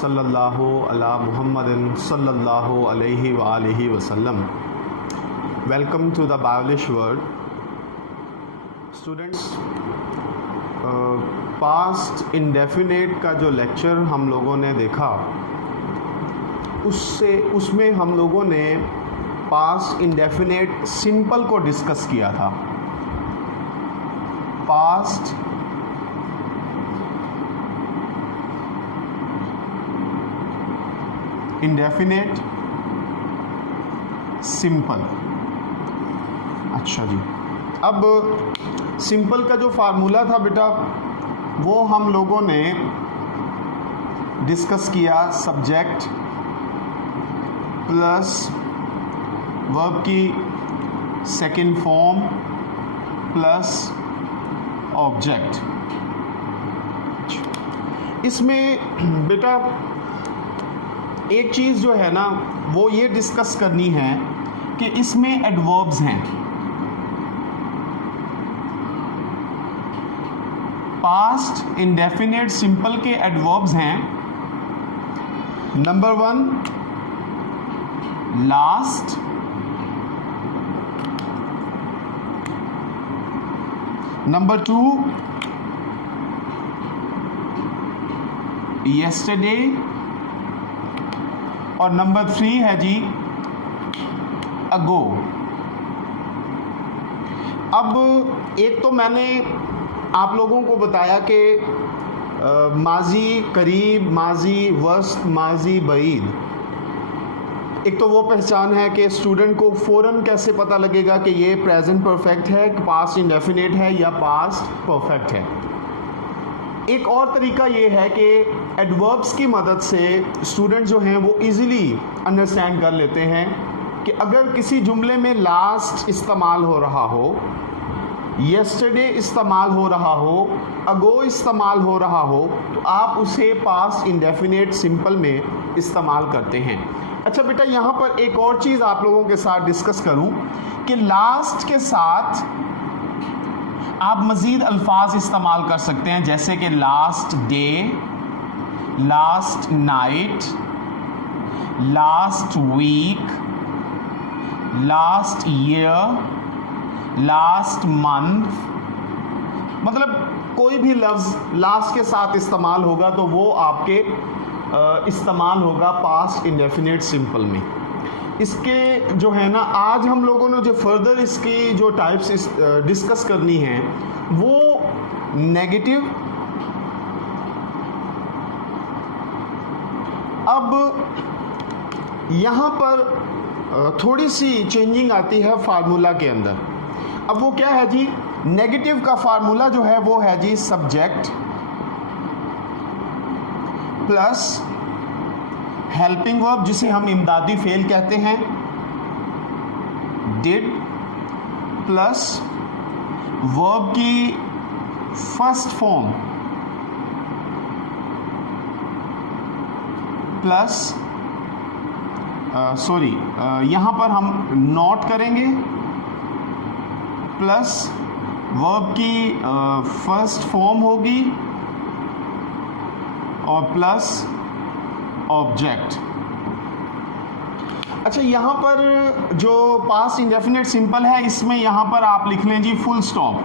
सल्लल्लाहु अला मुहम्मदिन सल्लल्लाहु अलैहि व आलिहि वसल्लम। Welcome to the Biolish world students. Past indefinite का जो लेक्चर हम लोगों ने देखा उसमें हम लोगों ने पास्ट इंडेफिनेट सिंपल को डिस्कस किया था। Past indefinite simple. अच्छा जी, अब सिंपल का जो फार्मूला था बेटा वो हम लोगों ने डिस्कस किया। सब्जेक्ट प्लस वर्ब की सेकंड फॉर्म प्लस ऑब्जेक्ट। इसमें बेटा एक चीज़ जो है ना वो ये डिस्कस करनी है कि इसमें एडवर्ब्स हैं। पास्ट इंडेफिनेट सिंपल के एडवर्ब्स हैं। नंबर 1 लास्ट, नंबर 2 yesterday और नंबर 3 है जी अगो। अब एक तो मैंने आप लोगों को बताया कि माजी करीब, माजी वस्त, माजी बईद। एक तो वो पहचान है कि स्टूडेंट को फ़ौरन कैसे पता लगेगा कि ये प्रेजेंट परफेक्ट है, पास्ट इंडेफिनेट है या पास्ट परफेक्ट है। एक और तरीका ये है कि एडवर्ब्स की मदद से स्टूडेंट जो हैं वो इजीली अंडरस्टैंड कर लेते हैं कि अगर किसी जुमले में लास्ट इस्तेमाल हो रहा हो, येस्टरडे इस्तेमाल हो रहा हो, अगो इस्तेमाल हो रहा हो, तो आप उसे पास्ट इंडेफिनेट सिंपल में इस्तेमाल करते हैं। अच्छा बेटा, यहाँ पर एक और चीज़ आप लोगों के साथ डिस्कस करूँ कि लास्ट के साथ आप मज़ीद अल्फाज इस्तेमाल कर सकते हैं, जैसे कि last day, last night, last week, last year, last month. मतलब कोई भी लफ्ज़ लास्ट के साथ इस्तेमाल होगा तो वो आपके इस्तेमाल होगा पास्ट इंडेफिनेट सिंपल में। इसके जो है ना आज हम लोगों ने जो फर्दर इसकी जो टाइप्स डिस्कस करनी है वो नेगेटिव। अब यहाँ पर थोड़ी सी चेंजिंग आती है फार्मूला के अंदर। अब वो क्या है जी? नेगेटिव का फार्मूला जो है वो है जी सब्जेक्ट प्लस हेल्पिंग वर्ब जिसे हम इमदादी फेल कहते हैं, डिड, प्लस वर्ब की फर्स्ट फॉर्म प्लस यहाँ पर हम नॉट करेंगे, प्लस वर्ब की फर्स्ट फॉर्म होगी और प्लस ऑब्जेक्ट। अच्छा, यहाँ पर जो पास्ट इंडेफिनेट सिंपल है इसमें यहाँ पर आप लिख लें जी फुल स्टॉप।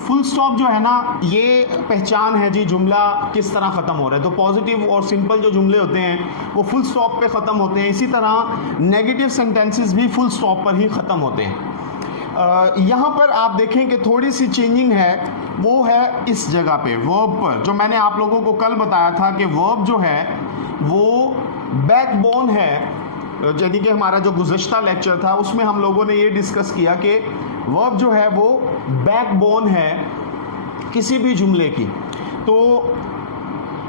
फुल स्टॉप जो है ना ये पहचान है जी जुमला किस तरह ख़त्म हो रहा है। तो पॉजिटिव और सिंपल जो जुमले होते हैं वो फुल स्टॉप पे ख़त्म होते हैं। इसी तरह नेगेटिव सेंटेंसेस भी फुल स्टॉप पर ही ख़त्म होते हैं। यहाँ पर आप देखें कि थोड़ी सी चेंजिंग है, वो है इस जगह पे वर्ब पर। जो मैंने आप लोगों को कल बताया था कि वर्ब जो है वो बैकबोन है, यानी कि हमारा जो गुज़श्ता लेक्चर था उसमें हम लोगों ने ये डिस्कस किया कि वर्ब जो है वो बैकबोन है किसी भी जुमले की। तो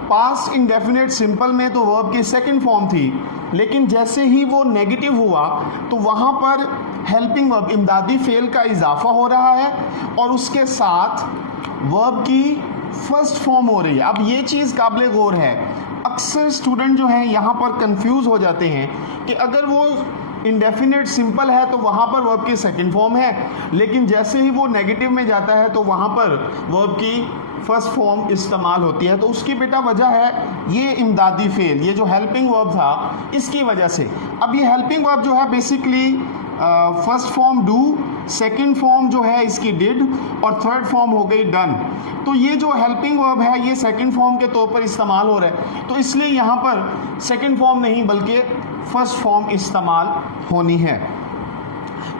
पास्ट इंडेफिनेट सिंपल में तो वर्ब की सेकंड फॉर्म थी, लेकिन जैसे ही वो नेगेटिव हुआ तो वहाँ पर हेल्पिंग वर्ब इमदादी फेल का इजाफा हो रहा है और उसके साथ वर्ब की फर्स्ट फॉर्म हो रही है। अब ये चीज़ काबिल गौर है। अक्सर स्टूडेंट जो हैं यहाँ पर कंफ्यूज हो जाते हैं कि अगर वो इंडेफिनिट सिंपल है तो वहाँ पर वर्ब की सेकंड फॉर्म है, लेकिन जैसे ही वो नेगेटिव में जाता है तो वहाँ पर वर्ब की फर्स्ट फॉर्म इस्तेमाल होती है। तो उसकी बेटा वजह है ये इमदादी फेल, ये जो हेल्पिंग वर्ब था इसकी वजह से। अब ये हेल्पिंग वर्ब जो है basically first form do, second form जो है इसकी डिड और थर्ड फॉर्म हो गई डन। तो ये जो हेल्पिंग वर्ब है ये सेकंड फॉर्म के तौर पर इस्तेमाल हो रहा है, तो इसलिए यहाँ पर सेकंड फॉर्म नहीं बल्कि फर्स्ट फॉर्म इस्तेमाल होनी है।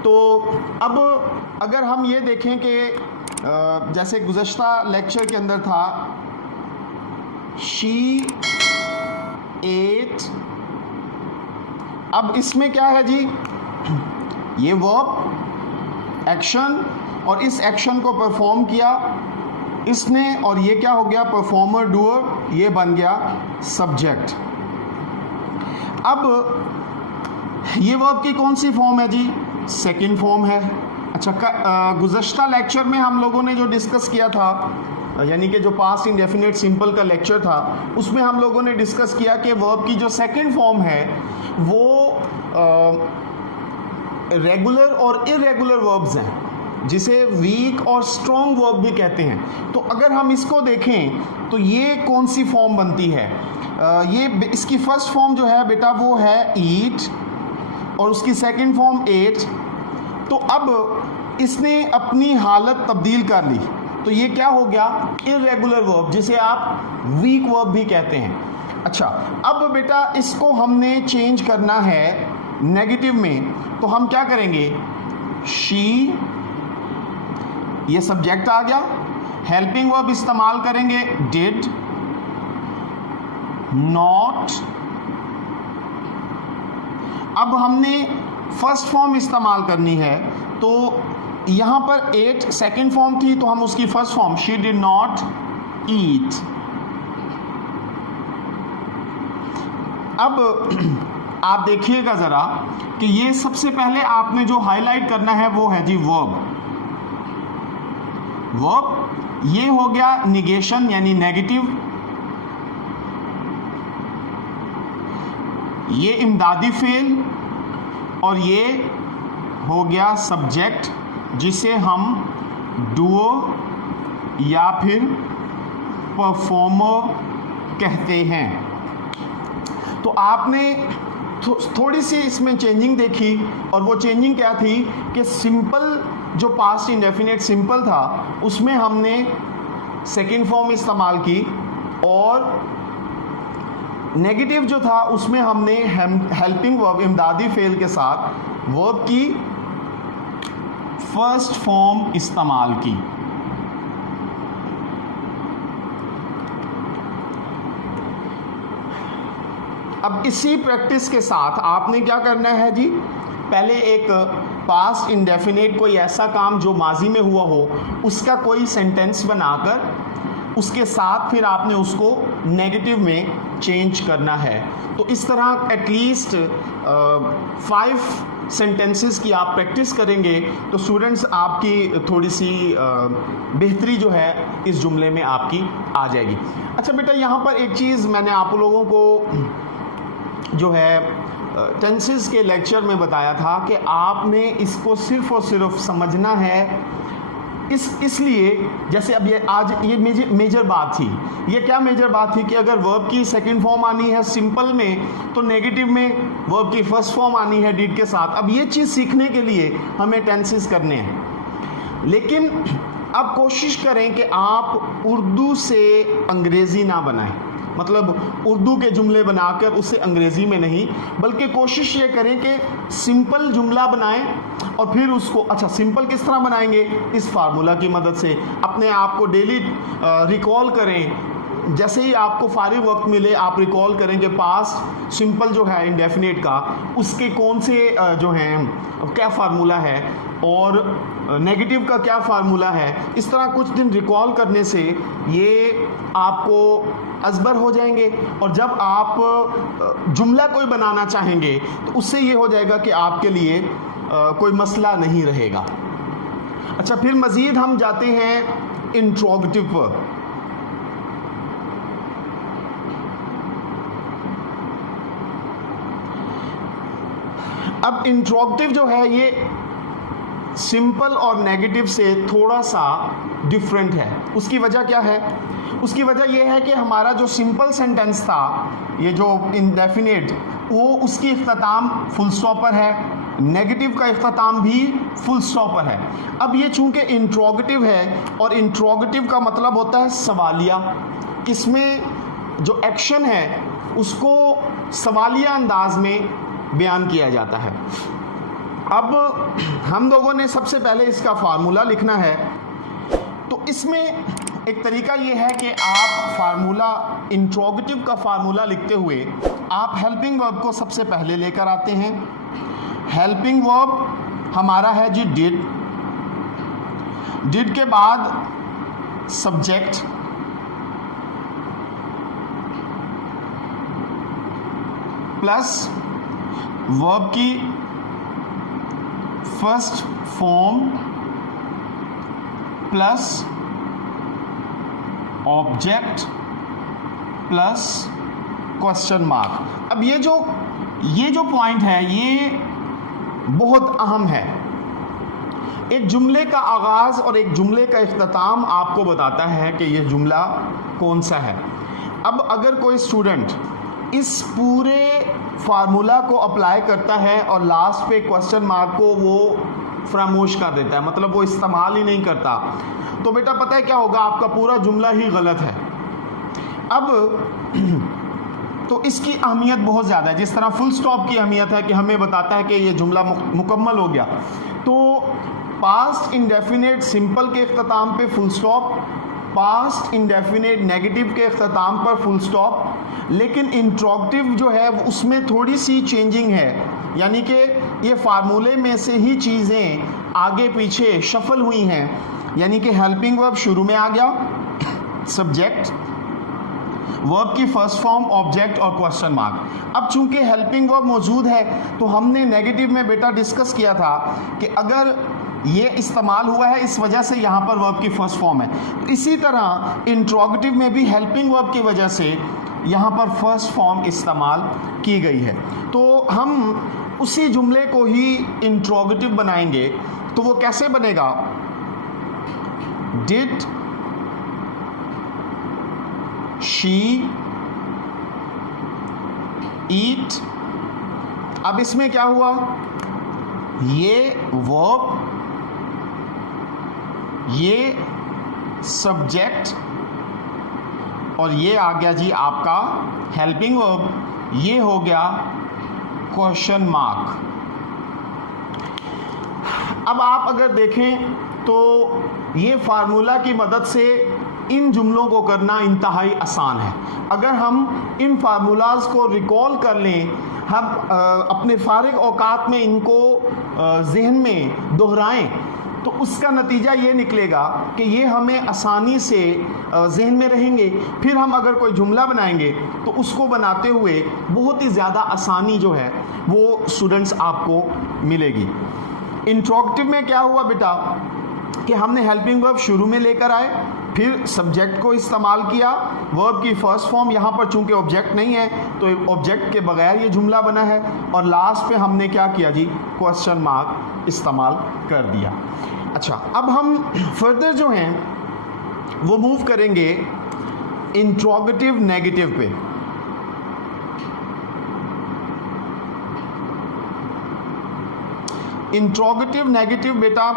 तो अब अगर हम ये देखें कि जैसे गुज़श्ता लेक्चर के अंदर था शी एट, अब इसमें क्या है जी, ये वर्ब एक्शन और इस एक्शन को परफॉर्म किया इसने, और ये क्या हो गया परफॉर्मर डूअर, ये बन गया सब्जेक्ट। अब ये वर्ब की कौन सी फॉर्म है जी, सेकंड फॉर्म है। अच्छा, गुज़श्ता लेक्चर में हम लोगों ने जो डिस्कस किया था, यानी कि जो पास्ट इंडेफिनिट सिंपल का लेक्चर था, उसमें हम लोगों ने डिस्कस किया कि वर्ब की जो सेकंड फॉर्म है वो रेगुलर और इरेगुलर वर्ब्स हैं, जिसे वीक और स्ट्रॉन्ग वर्ब भी कहते हैं। तो अगर हम इसको देखें तो ये कौन सी फॉर्म बनती है, ये इसकी फर्स्ट फॉर्म जो है बेटा वो है ईट और उसकी सेकंड फॉर्म एट। तो अब इसने अपनी हालत तब्दील कर ली, तो ये क्या हो गया इरेगुलर वर्ब, जिसे आप वीक वर्ब भी कहते हैं। अच्छा, अब बेटा इसको हमने चेंज करना है नेगेटिव में, तो हम क्या करेंगे, शी, ये सब्जेक्ट आ गया, हेल्पिंग वर्ब इस्तेमाल करेंगे डिड, नॉट। अब हमने फर्स्ट फॉर्म इस्तेमाल करनी है, तो यहां पर एट सेकेंड फॉर्म थी तो हम उसकी first form she did not eat. अब आप देखिएगा ज़रा कि ये सबसे पहले आपने जो हाईलाइट करना है वो है जी वर्ब। वर्ब ये हो गया निगेशन यानी नेगेटिव, ये इमदादी फेल और ये हो गया सब्जेक्ट जिसे हम डुओ या फिर परफॉर्मर कहते हैं। तो आपने थोड़ी सी इसमें चेंजिंग देखी, और वो चेंजिंग क्या थी कि सिंपल जो पास्ट इंडेफिनिट सिंपल था उसमें हमने सेकंड फॉर्म इस्तेमाल की, और नेगेटिव जो था उसमें हमने हेल्पिंग वर्ब इमदादी फेल के साथ वर्ब की फर्स्ट फॉर्म इस्तेमाल की। अब इसी प्रैक्टिस के साथ आपने क्या करना है जी, पहले एक पास्ट इंडेफिनिट कोई ऐसा काम जो माजी में हुआ हो उसका कोई सेंटेंस बनाकर उसके साथ फिर आपने उसको नेगेटिव में चेंज करना है। तो इस तरह एटलीस्ट 5 सेंटेंसेस की आप प्रैक्टिस करेंगे तो स्टूडेंट्स आपकी थोड़ी सी बेहतरी जो है इस जुमले में आपकी आ जाएगी। अच्छा बेटा, यहाँ पर एक चीज़ मैंने आप लोगों को जो है टेंसेस के लेक्चर में बताया था कि आपने इसको सिर्फ और सिर्फ समझना है। इसलिए जैसे अब ये आज ये मेजर बात थी, ये क्या मेजर बात थी कि अगर वर्ब की सेकंड फॉर्म आनी है सिंपल में तो नेगेटिव में वर्ब की फर्स्ट फॉर्म आनी है डिड के साथ। अब ये चीज़ सीखने के लिए हमें टेंसेस करने हैं, लेकिन अब कोशिश करें कि आप उर्दू से अंग्रेज़ी ना बनाएं, मतलब उर्दू के जुमले बनाकर उससे अंग्रेज़ी में नहीं, बल्कि कोशिश ये करें कि सिंपल जुमला बनाएं और फिर उसको, अच्छा सिंपल किस तरह बनाएंगे, इस फार्मूला की मदद से अपने आप को डेली रिकॉल करें। जैसे ही आपको फारिग वक्त मिले आप रिकॉल करें कि पास्ट सिंपल जो है इंडेफिनिट का उसके कौन से जो हैं क्या फार्मूला है और नेगेटिव का क्या फार्मूला है। इस तरह कुछ दिन रिकॉल करने से ये आपको अजबर हो जाएंगे, और जब आप जुमला कोई बनाना चाहेंगे तो उससे ये हो जाएगा कि आपके लिए कोई मसला नहीं रहेगा। अच्छा, फिर मज़ीद हम जाते हैं इंट्रोगेटिव पर। अब इंट्रोगेटिव जो है ये सिंपल और नेगेटिव से थोड़ा सा डिफरेंट है। उसकी वजह क्या है? उसकी वजह यह है कि हमारा जो सिंपल सेंटेंस था, ये जो इंडेफिनिट, वो उसकी इख्तिताम फुल स्टॉप पर है, नेगेटिव का इख्तिताम भी फुल स्टॉप पर है। अब ये चूंकि इंट्रोगेटिव है और इंट्रोगेटिव का मतलब होता है सवालिया, इसमें जो एक्शन है उसको सवालिया अंदाज में बयान किया जाता है। अब हम लोगों ने सबसे पहले इसका फार्मूला लिखना है। तो इसमें एक तरीका ये है कि आप फार्मूला, इंट्रोगेटिव का फार्मूला लिखते हुए आप हेल्पिंग वर्ब को सबसे पहले लेकर आते हैं। हेल्पिंग वर्ब हमारा है जी डिड, डिड के बाद सब्जेक्ट, प्लस वर्ब की first form plus object plus question mark. अब ये जो पॉइंट है ये बहुत अहम है। एक जुमले का आगाज और एक जुमले का इख्तिताम आपको बताता है कि ये जुमला कौन सा है। अब अगर कोई स्टूडेंट इस पूरे फार्मूला को अप्लाई करता है और लास्ट पे क्वेश्चन मार्क को वो फरामोश कर देता है, मतलब वो इस्तेमाल ही नहीं करता, तो बेटा पता है क्या होगा? आपका पूरा जुमला ही गलत है। अब तो इसकी अहमियत बहुत ज़्यादा है। जिस तरह फुल स्टॉप की अहमियत है कि हमें बताता है कि ये जुमला मुकम्मल हो गया, तो पास्ट इंडेफिनेट सिंपल के इख्तिताम पे full stop, past indefinite negative के इख्तिताम पर फुल स्टॉप। लेकिन इंट्रोगेटिव जो है उसमें थोड़ी सी चेंजिंग है, यानी कि ये फार्मूले में से ही चीज़ें आगे पीछे शफल हुई हैं। यानी कि हेल्पिंग वर्ब शुरू में आ गया, सब्जेक्ट, वर्ब की फर्स्ट फॉर्म, ऑब्जेक्ट और क्वेश्चन मार्क। अब चूंकि हेल्पिंग वर्ब मौजूद है तो हमने नेगेटिव में बेटा डिस्कस किया था कि अगर ये इस्तेमाल हुआ है इस वजह से यहाँ पर वर्ब की फर्स्ट फॉर्म है, तो इसी तरह इंट्रोगेटिव में भी हेल्पिंग वर्ब की वजह से यहाँ पर फर्स्ट फॉर्म इस्तेमाल की गई है। तो हम उसी जुमले को ही इंट्रोगेटिव बनाएंगे। तो वो कैसे बनेगा? डिड शी ईट। अब इसमें क्या हुआ? ये वर्ब, ये सब्जेक्ट और ये आ गया जी आपका हेल्पिंग वर्ब, ये हो गया क्वेश्चन मार्क। अब आप अगर देखें तो ये फार्मूला की मदद से इन जुमलों को करना इंतहाई आसान है। अगर हम इन फार्मूलाज को रिकॉल कर लें, हम अपने फारिग औकात में इनको जहन में दोहराएं, तो उसका नतीजा ये निकलेगा कि ये हमें आसानी से जहन में रहेंगे। फिर हम अगर कोई जुमला बनाएंगे तो उसको बनाते हुए बहुत ही ज़्यादा आसानी जो है वो स्टूडेंट्स आपको मिलेगी। इंट्रोगेटिव में क्या हुआ बेटा कि हमने हेल्पिंग वर्ब शुरू में लेकर आए, फिर सब्जेक्ट को इस्तेमाल किया, वर्ब की फर्स्ट फॉर्म, यहाँ पर चूंकि ऑब्जेक्ट नहीं है तो ऑब्जेक्ट के बगैर ये जुमला बना है, और लास्ट पे हमने क्या किया जी? क्वेश्चन मार्क इस्तेमाल कर दिया। अच्छा, अब हम फर्दर जो हैं वो मूव करेंगे इंट्रोगेटिव नेगेटिव पे। इंट्रोगेटिव नेगेटिव बेटा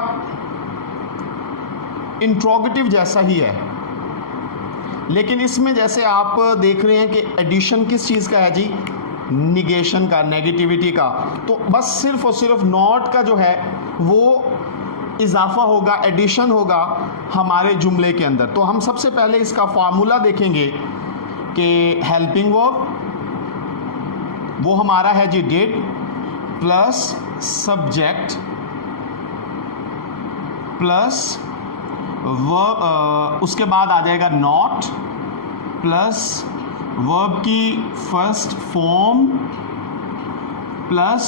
इंट्रोगेटिव जैसा ही है, लेकिन इसमें जैसे आप देख रहे हैं कि एडिशन किस चीज़ का है जी? निगेशन का, नेगेटिविटी का। तो बस सिर्फ और सिर्फ नॉट का जो है वो इजाफा होगा, एडिशन होगा हमारे जुमले के अंदर। तो हम सबसे पहले इसका फार्मूला देखेंगे कि हेल्पिंग वर्ब वो हमारा है जी did plus subject plus verb, उसके बाद आ जाएगा नॉट प्लस वर्ब की first form plus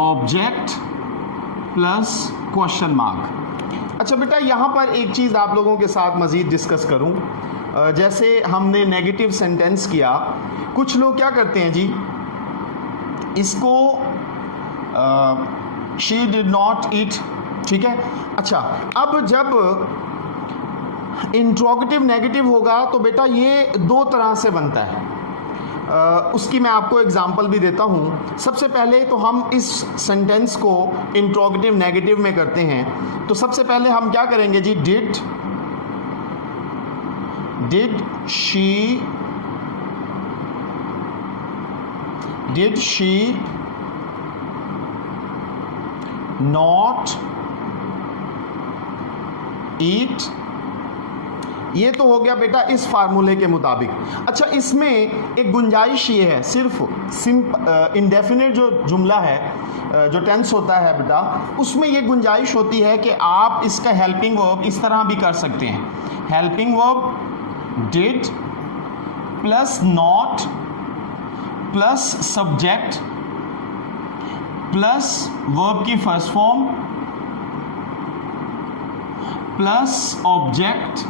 object plus question mark. अच्छा बेटा, यहाँ पर एक चीज़ आप लोगों के साथ मज़ीद डिस्कस करूँ। जैसे हमने नेगेटिव सेंटेंस किया, कुछ लोग क्या करते हैं जी, इसको शी डिड नॉट ईट, ठीक है। अच्छा, अब जब इंट्रोगेटिव नेगेटिव होगा तो बेटा ये दो तरह से बनता है। उसकी मैं आपको एग्जांपल भी देता हूँ। सबसे पहले तो हम इस सेंटेंस को इंट्रोगेटिव नेगेटिव में करते हैं। तो सबसे पहले हम क्या करेंगे जी, डिड शी नॉट ईट, ये तो हो गया बेटा इस फार्मूले के मुताबिक। अच्छा, इसमें एक गुंजाइश ये है, सिर्फ इंडेफिनिट जो जुमला है, जो टेंस होता है बेटा, उसमें ये गुंजाइश होती है कि आप इसका हेल्पिंग वर्ब इस तरह भी कर सकते हैं। Helping verb did plus not plus subject plus verb की first form plus object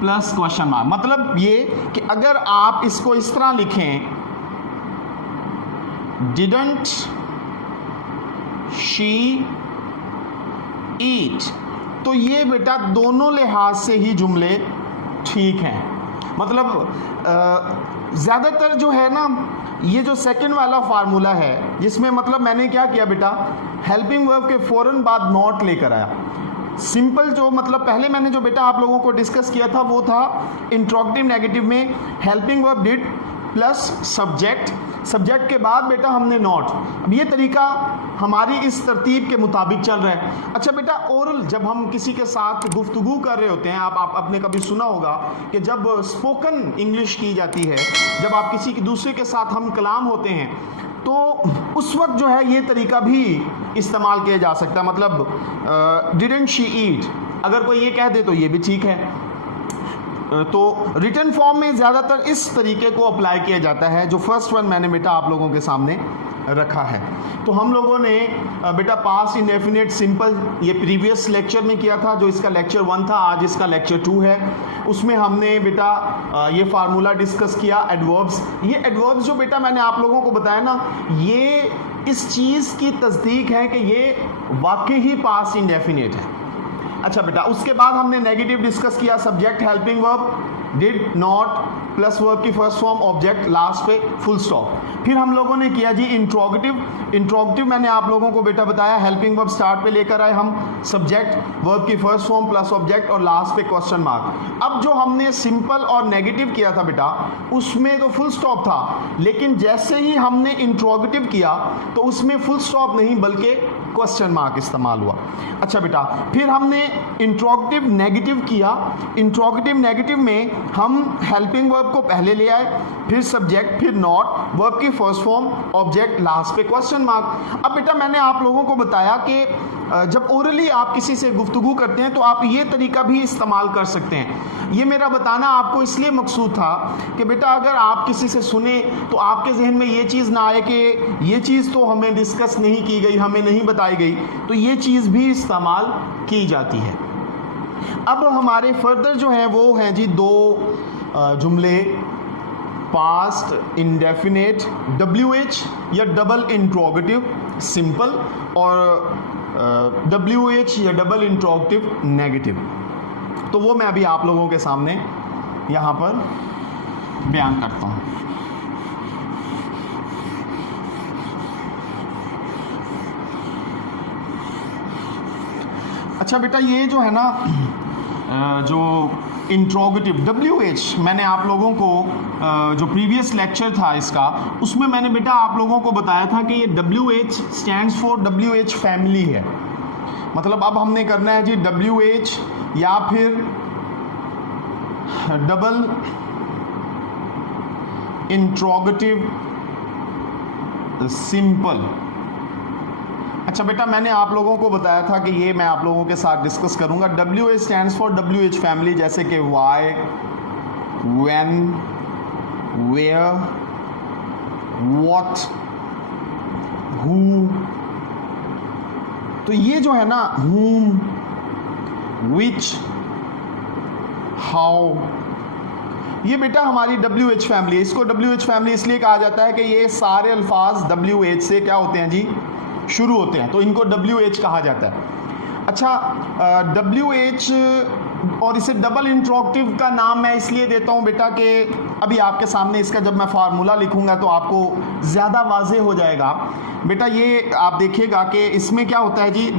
plus question mark. मतलब ये कि अगर आप इसको इस तरह लिखें, डिडंट शी ईट, तो ये बेटा दोनों लिहाज से ही जुमले ठीक हैं। मतलब ज़्यादातर जो है ना, ये जो सेकंड वाला फार्मूला है, जिसमें मतलब मैंने क्या किया बेटा, हेल्पिंग वर्ब के फ़ौरन बाद नॉट लेकर आया। सिंपल जो मतलब पहले मैंने जो बेटा आप लोगों को डिस्कस किया था वो था इंट्रोगेटिव नेगेटिव में helping verb did plus subject के बाद बेटा हमने नॉट। अब ये तरीका हमारी इस तरतीब के मुताबिक चल रहा है। अच्छा बेटा, ओरल जब हम किसी के साथ गुफ्तगू कर रहे होते हैं, आप आपने कभी सुना होगा कि जब स्पोकन इंग्लिश की जाती है, जब आप किसी दूसरे के साथ हम कलाम होते हैं, तो उस वक्त जो है ये तरीका भी इस्तेमाल किया जा सकता है। मतलब डिडंट शी ईट, अगर कोई ये कह दे तो ये भी ठीक है। तो रिटन फॉर्म में ज़्यादातर इस तरीके को अप्लाई किया जाता है, जो फर्स्ट वन मैंने बेटा आप लोगों के सामने रखा है। तो हम लोगों ने बेटा पास्ट इंडेफिनिट सिंपल ये प्रीवियस लेक्चर में किया था, जो इसका लेक्चर 1 था, आज इसका लेक्चर 2 है। उसमें हमने बेटा ये फार्मूला डिस्कस किया एडवर्ब्स। ये एडवर्ब्स जो बेटा मैंने आप लोगों को बताया ना, ये इस चीज़ की तस्दीक है कि ये वाकई ही पास्ट इंडेफिनिट है। अच्छा बेटा, उसके बाद हमने नेगेटिव डिस्कस किया, subject helping verb did not plus verb की फर्स्ट फॉर्म ऑब्जेक्ट लास्ट पे फुल स्टॉप। फिर हम लोगों ने किया जी इंट्रोगेटिव मैंने आप लोगों को बेटा बताया, हेल्पिंग वर्ब स्टार्ट पे लेकर आए हम, सब्जेक्ट वर्ब की फर्स्ट फॉर्म प्लस ऑब्जेक्ट और लास्ट पे क्वेश्चन मार्क। अब जो हमने सिंपल और नेगेटिव किया था बेटा, उसमें तो फुल स्टॉप था, लेकिन जैसे ही हमने इंट्रोगेटिव किया तो उसमें फुल स्टॉप नहीं बल्कि क्वेश्चन मार्क इस्तेमाल हुआ। अच्छा बेटा, फिर हमने इंट्रोगेटिव नेगेटिव किया। इंट्रोगेटिव नेगेटिव में हम हेल्पिंग वर्ब को पहले ले आए, फिर सब्जेक्ट, फिर नॉट, वर्ब की फर्स्ट फॉर्म, ऑब्जेक्ट, लास्ट पे क्वेश्चन मार्क। अब बेटा मैंने आप लोगों को बताया कि जब ओरली आप किसी से गुफ्तगू करते हैं तो आप ये तरीका भी इस्तेमाल कर सकते हैं। ये मेरा बताना आपको इसलिए मकसूद था कि बेटा अगर आप किसी से सुने तो आपके जहन में ये चीज़ ना आए कि ये चीज़ तो हमें डिस्कस नहीं की गई, हमें नहीं बताई गई, तो ये चीज़ भी इस्तेमाल की जाती है। अब हमारे फर्दर जो हैं वो हैं जी दो जुमले, पास्ट इंडेफिनेट WH या डबल इंट्रोगेटिव सिंपल, और WH या डबल इंट्रोगेटिव नेगेटिव। तो वो मैं अभी आप लोगों के सामने यहाँ पर बयान करता हूँ। अच्छा बेटा, ये जो है ना जो इंट्रोगेटिव WH मैंने आप लोगों को जो प्रीवियस लेक्चर था इसका, उसमें मैंने बेटा आप लोगों को बताया था कि ये WH stands for WH family है। मतलब अब हमने करना है जी WH या फिर डबल इंट्रोगेटिव सिंपल। अच्छा बेटा, मैंने आप लोगों को बताया था कि ये मैं आप लोगों के साथ डिस्कस करूंगा। WH stands for WH family, जैसे कि why, when, where, what, who. तो ये जो है ना whom, which, how, ये बेटा हमारी WH फैमिली है। इसको WH फैमिली इसलिए कहा जाता है कि ये सारे अल्फाज WH से क्या होते हैं जी, शुरू होते हैं, तो इनको WH कहा जाता है। अच्छा, WH और इसे डबल इंट्रोगेटिव का नाम मैं इसलिए देता हूँ बेटा कि अभी आपके सामने इसका जब मैं फार्मूला लिखूंगा तो आपको ज़्यादा वाज़ेह हो जाएगा। बेटा ये आप देखिएगा कि इसमें क्या होता है जी,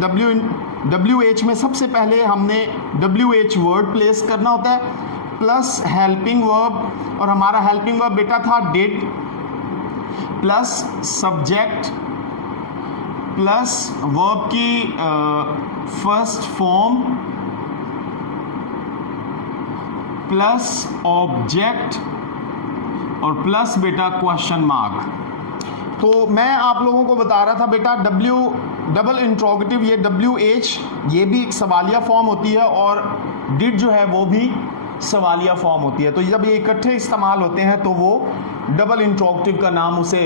WH में सबसे पहले हमने WH वर्ड प्लेस करना होता है प्लस हेल्पिंग वर्ब, और हमारा हेल्पिंग वर्ब बेटा था did plus subject plus verb की फर्स्ट फॉर्म प्लस ऑब्जेक्ट और प्लस बेटा क्वेश्चन मार्क। तो मैं आप लोगों को बता रहा था बेटा डबल इंट्रोगेटिव, ये WH ये भी एक सवालिया फॉर्म होती है और डिड जो है वो भी सवालिया फॉर्म होती है। तो जब ये इकट्ठे इस्तेमाल होते हैं तो वो डबल इंट्रोगेटिव का नाम उसे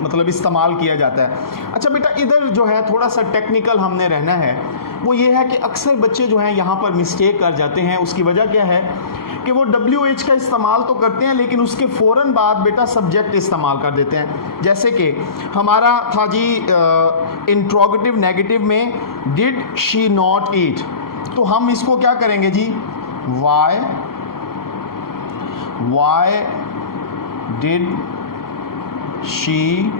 मतलब इस्तेमाल किया जाता है। अच्छा बेटा, इधर जो है थोड़ा सा टेक्निकल हमने रहना है, वो ये है कि अक्सर बच्चे जो हैं यहाँ पर मिस्टेक कर जाते हैं। उसकी वजह क्या है कि वो WH का इस्तेमाल तो करते हैं लेकिन उसके फ़ौरन बाद बेटा सब्जेक्ट इस्तेमाल कर देते हैं। जैसे कि हमारा था जी इंट्रोगेटिव नेगेटिव में डिड शी नॉट ईट, तो हम इसको क्या करेंगे जी, वाई डिड शी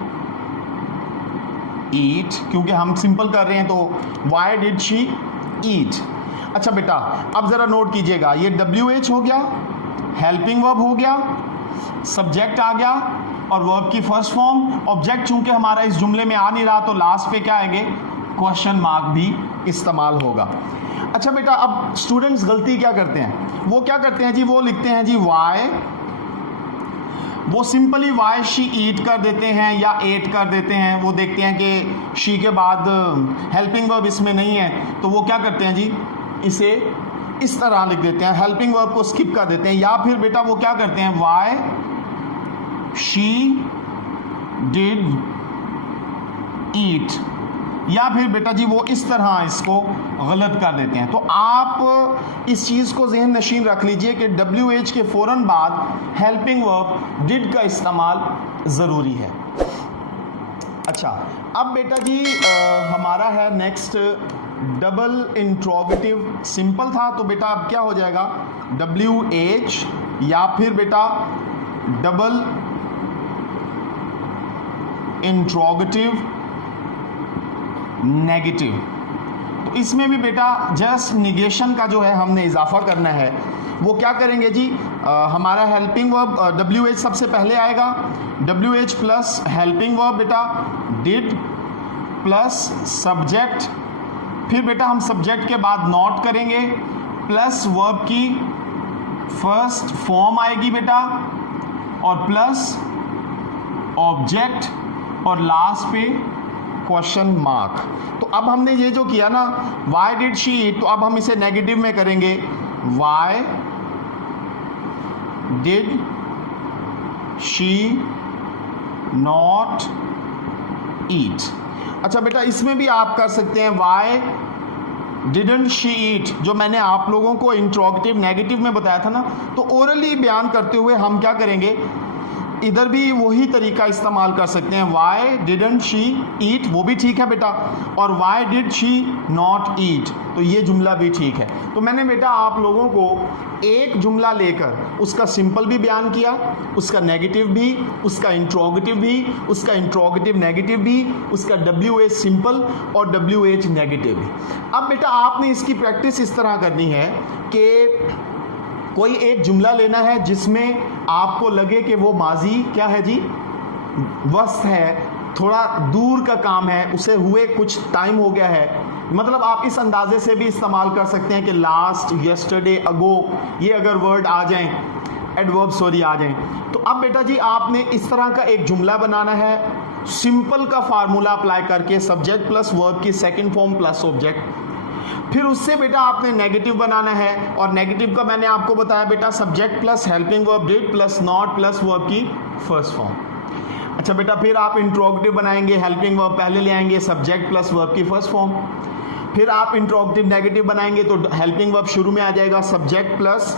ईट, क्योंकि हम सिंपल कर रहे हैं तो वाई डिड शी ईट। अच्छा बेटा, अब जरा नोट कीजिएगा, ये WH हो गया, हेल्पिंग वर्ब हो गया, सब्जेक्ट आ गया और वर्ब की फर्स्ट फॉर्म। ऑब्जेक्ट चूंकि हमारा इस जुमले में आ नहीं रहा तो लास्ट पे क्या आएंगे, क्वेश्चन मार्क भी इस्तेमाल होगा। अच्छा बेटा, अब स्टूडेंट्स गलती क्या करते हैं, वो क्या करते हैं जी, वो लिखते हैं जी वाई, वो सिंपली वाई शी ईट कर देते हैं या एट कर देते हैं। वो देखते हैं कि शी के बाद हेल्पिंग वर्ब इसमें नहीं है तो वो क्या करते हैं जी, इसे इस तरह लिख देते हैं, हेल्पिंग वर्ब को स्किप कर देते हैं। या फिर बेटा वो क्या करते हैं, वाई शी डिड ईट, या फिर बेटा जी वो इस तरह इसको गलत कर देते हैं। तो आप इस चीज़ को ज़हन नशीन रख लीजिए कि WH के फ़ौरन बाद हेल्पिंग वर्ब डिड का इस्तेमाल ज़रूरी है। अच्छा, अब बेटा जी हमारा है नेक्स्ट डबल इंट्रोगेटिव। सिंपल था तो बेटा अब क्या हो जाएगा, WH या फिर बेटा डबल इंट्रोगेटिव नेगेटिव। तो इसमें भी बेटा जस्ट निगेशन का जो है हमने इजाफा करना है। वो क्या करेंगे जी, हमारा हेल्पिंग वर्ब WH सबसे पहले आएगा, WH प्लस हेल्पिंग वर्ब बेटा डिड प्लस सब्जेक्ट, फिर बेटा हम सब्जेक्ट के बाद नॉट करेंगे प्लस वर्ब की फर्स्ट फॉर्म आएगी बेटा और प्लस ऑब्जेक्ट और लास्ट पे क्वेश्चन मार्क। तो अब हमने ये जो किया ना, वाई डिड शी ईट, तो अब हम इसे नेगेटिव में करेंगे, why did she not eat. अच्छा बेटा, इसमें भी आप कर सकते हैं वाई डिडंट शी ईट, जो मैंने आप लोगों को इंट्रोगेटिव नेगेटिव में बताया था ना, तो ओरली बयान करते हुए हम क्या करेंगे, इधर भी वही तरीका इस्तेमाल कर सकते हैं, वाई डिडंट शी ईट, वो भी ठीक है बेटा, और why did she not eat, तो ये जुमला भी ठीक है। तो मैंने बेटा आप लोगों को एक जुमला लेकर उसका सिंपल भी बयान किया, उसका नेगेटिव भी, उसका इंट्रोगेटिव भी, उसका इंट्रोगेटिव नेगेटिव भी, उसका WH सिंपल और WH नेगेटिव भी। अब बेटा आपने इसकी प्रैक्टिस इस तरह करनी है कि कोई एक जुमला लेना है जिसमें आपको लगे कि वो माजी क्या है जी, वस्त है, थोड़ा दूर का काम है, उसे हुए कुछ टाइम हो गया है। मतलब आप इस अंदाजे से भी इस्तेमाल कर सकते हैं कि लास्ट, यस्टरडे, अगो, ये अगर वर्ड आ जाएं, एडवर्ब सॉरी आ जाएं, तो अब बेटा जी आपने इस तरह का एक जुमला बनाना है, सिंपल का फार्मूला अप्लाई करके, सब्जेक्ट प्लस वर्ब की सेकंड फॉर्म प्लस ऑब्जेक्ट। फिर उससे बेटा आपने नेगेटिव बनाना है, और नेगेटिव का मैंने आपको बताया बेटा subject plus helping verb did plus not plus verb की फर्स्ट फॉर्म। अच्छा बेटा, फिर आप इंट्रोगेटिव बनाएंगे, हेल्पिंग वर्ब पहले ले आएंगे, सब्जेक्ट प्लस वर्ब की फर्स्ट फॉर्म। फिर आप इंट्रोगेटिव नेगेटिव बनाएंगे तो हेल्पिंग वर्ब शुरू में आ जाएगा, subject plus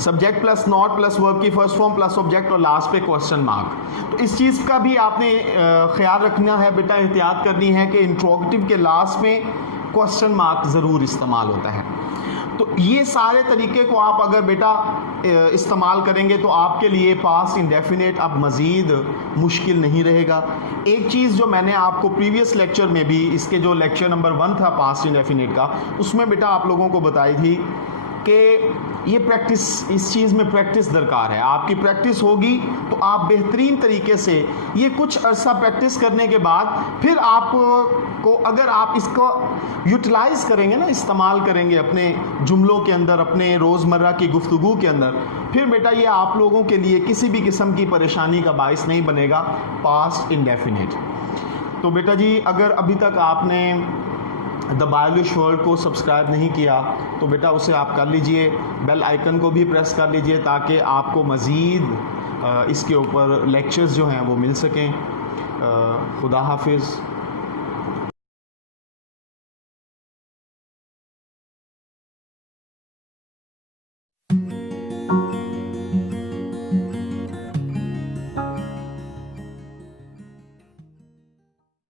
subject plus not plus verb की फर्स्ट फॉर्म प्लस ऑब्जेक्ट और लास्ट पे क्वेश्चन मार्क। तो इस चीज़ का भी आपने ख्याल रखना है बेटा, एहतियात करनी है कि इंट्रोगेटिव के लास्ट में क्वेश्चन मार्क ज़रूर इस्तेमाल होता है। तो ये सारे तरीके को आप अगर बेटा इस्तेमाल करेंगे तो आपके लिए पास्ट इंडेफिनेट अब मज़ीद मुश्किल नहीं रहेगा। एक चीज़ जो मैंने आपको प्रीवियस लेक्चर में भी, इसके जो लेक्चर नंबर 1 था पास्ट इंडेफिनेट का, उसमें बेटा आप लोगों को बताई थी कि ये प्रैक्टिस, इस चीज़ में प्रैक्टिस दरकार है। आपकी प्रैक्टिस होगी तो आप बेहतरीन तरीके से ये कुछ अरसा प्रैक्टिस करने के बाद फिर आपको, अगर आप इसको यूटिलाइज़ करेंगे ना, इस्तेमाल करेंगे अपने जुमलों के अंदर, अपने रोज़मर्रा की गुफ्तगू के अंदर, फिर बेटा ये आप लोगों के लिए किसी भी किस्म की परेशानी का बाइस नहीं बनेगा पास्ट इंडेफिनेट। तो बेटा जी अगर अभी तक आपने द बायोलिश वर्ल्ड को सब्सक्राइब नहीं किया तो बेटा उसे आप कर लीजिए, बेल आइकन को भी प्रेस कर लीजिए ताकि आपको मज़ीद इसके ऊपर लेक्चर्स जो हैं वो मिल सकें। खुदा हाफिज़।